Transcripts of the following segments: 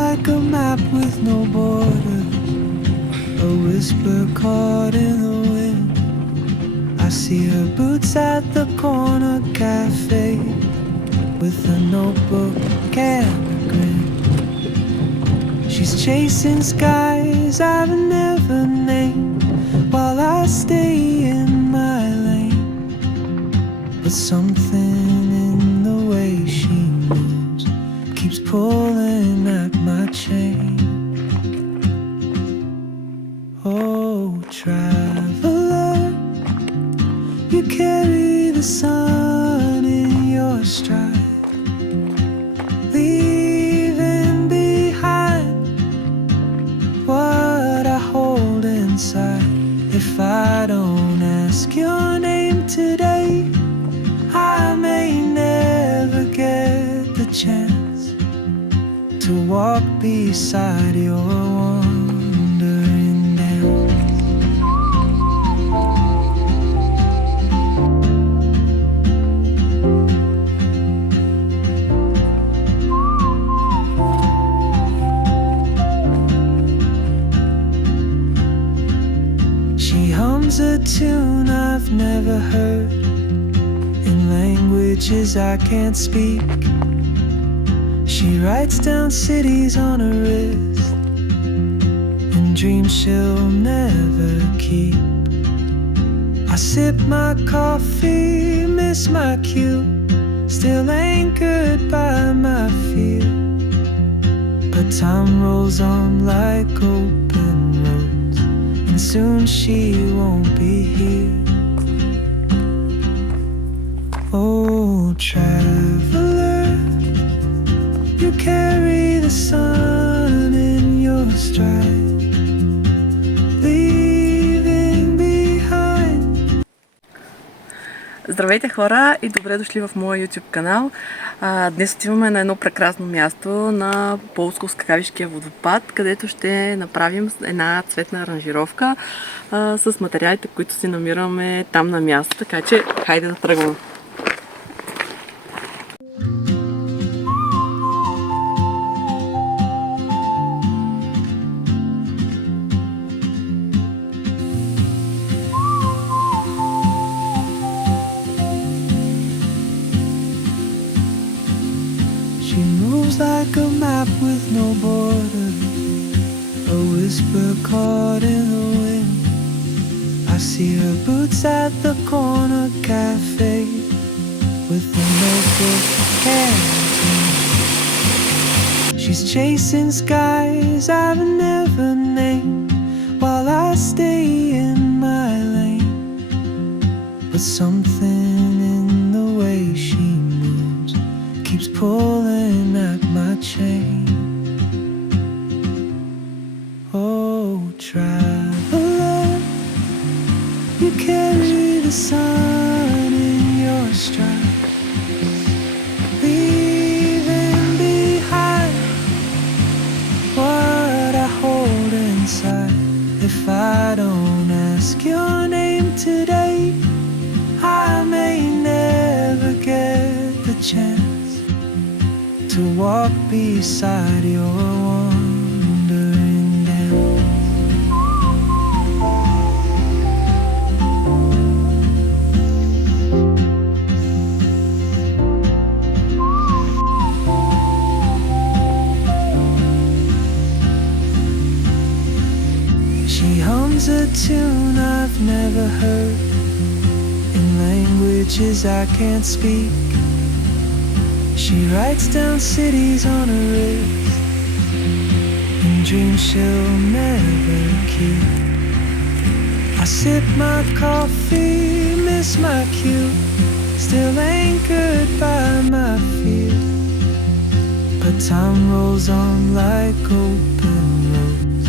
like a map with no borders, a whisper caught in the wind. I see her boots at the corner cafe with a notebook and a grin. She's chasing skies I've never named while I stay in my lane. But something in the way she moves keeps pulling at my chain. Oh, traveler, you carry the sun in your stride, leaving behind what I hold inside. If I don't ask your name today, I may never get the chance to walk beside your wandering dance. She hums a tune I've never heard in languages I can't speak. She writes down cities on her wrist and dreams she'll never keep. I sip my coffee, miss my cue, still anchored by my fear. But time rolls on like open roads, and soon she won't be here. Oh, traveler, you carry the sun in your stride, leaving behind. Здравейте, хора, и добре дошли в моя YouTube канал. Днес отиваме на едно прекрасно място на полско Скакавишкия водопад, където ще направим една цветна аранжировка с материалите, които си намираме там на място. Така че, хайде да тръгваме! She moves like a map with no borders, a whisper caught in the wind. I see her boots at the corner cafe with a notebook and a pen. She's chasing skies I've never named while I stay in my lane. But something in the way she moves keeps pulling at my chain. Oh, traveler, you carry the sun in your stride, leaving behind what I hold inside. If I don't ask your name today, I may never get the chance to walk beside your wandering dance. She hums a tune I've never heard in languages I can't speak. She writes down cities on her wrist and dreams she'll never keep. I sip my coffee, miss my cue, still anchored by my fear. But time rolls on like open roads,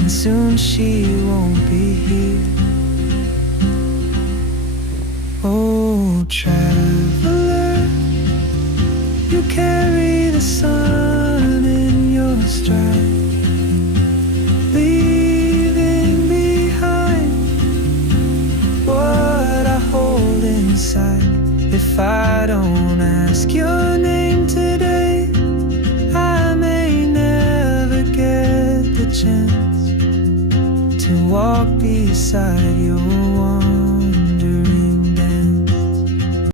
and soon she won't be here. Oh, traveler, you carry the sun in your stride, leaving behind what I hold inside. If I don't ask your name today, I may never chance to walk beside your one.